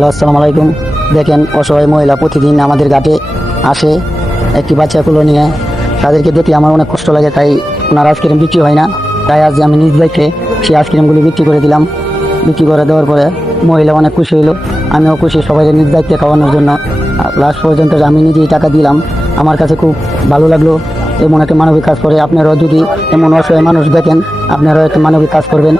Hello, আসসালামু আলাইকুম। দেখেন, অসহায় মহিলা প্রতিদিন আমাদের ঘাটে আসে একটি বাচ্চাগুলো নিয়ে। তাদেরকে দেখে আমার অনেক কষ্ট লাগে, তাই ওনার আইসক্রিম বিক্রি হয় না। তাই আজ আমি নিজ দায়িত্বে সেই আইসক্রিমগুলি বিক্রি করে দিলাম। বিক্রি করে দেওয়ার পরে মহিলা অনেক খুশি হইলো, আমিও খুশি, সবাইকে নিজ দায়িত্বে খাওয়ানোর জন্য। লাস্ট পর্যন্ত আমি নিজেই টাকা দিলাম। আমার কাছে খুব ভালো লাগলো। এমন একটা মানবিক কাজ করে আপনারাও যদি এমন অসহায় মানুষ দেখেন, আপনারাও একটা মানবিক কাজ করবেন।